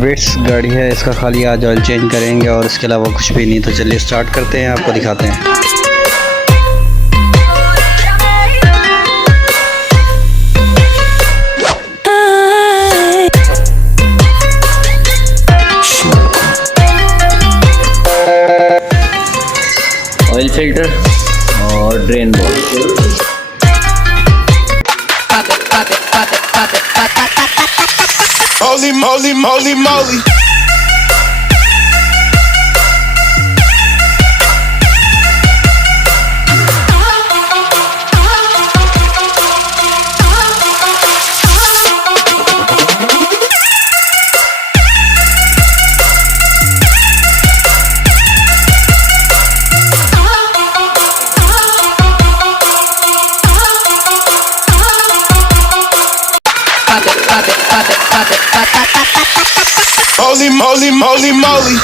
विट्स गाड़ी है, इसका खाली आज ऑयल चेंज करेंगे और इसके अलावा कुछ भी नहीं। तो चलिए स्टार्ट करते हैं, आपको दिखाते हैं। ऑयल फिल्टर और drain board. Holy moly, moly, moly. Holy moly, moly, moly.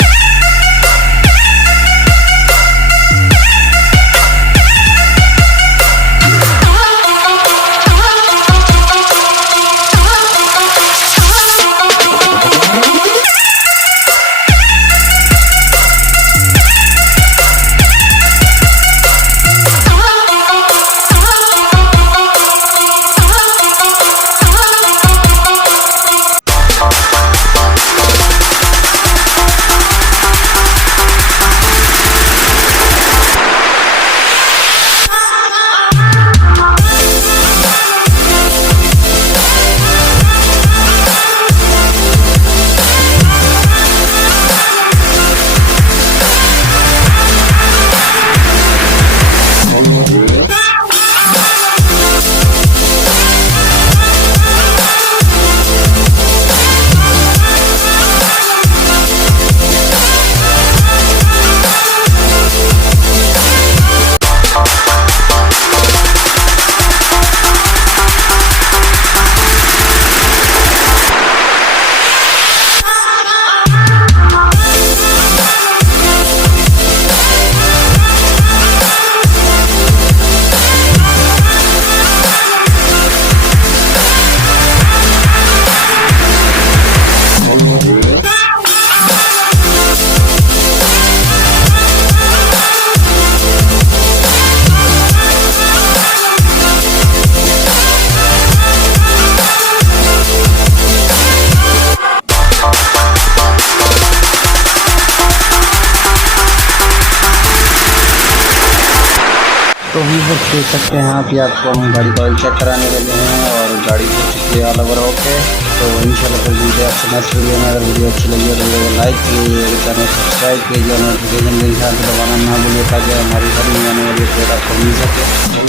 तो हम लोग देख सकते हैं आप, आपको हम गाड़ी का ऑयल चेक कराने लगे हैं और गाड़ी हो चुकी है ऑल ओवर ओके। तो इंशाल्लाह फिर मिलते हैं आपसे नेक्स्ट वीडियो में। अगर वीडियो अच्छी लगी हो तो वीडियो को लाइक कीजिए, चैनल सब्सक्राइब कीजिए, नोटिफिकेशन बेल आइकन दबाना ना भूलिए ताकि हमारी हर नई आने वाली अपडेट आपको मिल सके।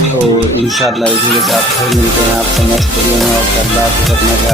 तो इंशाल्लाह इसी के साथ फिर मिलते हैं आपसे नेक्स्ट वीडियो में और अल्लाह हाफ़िज़। अपना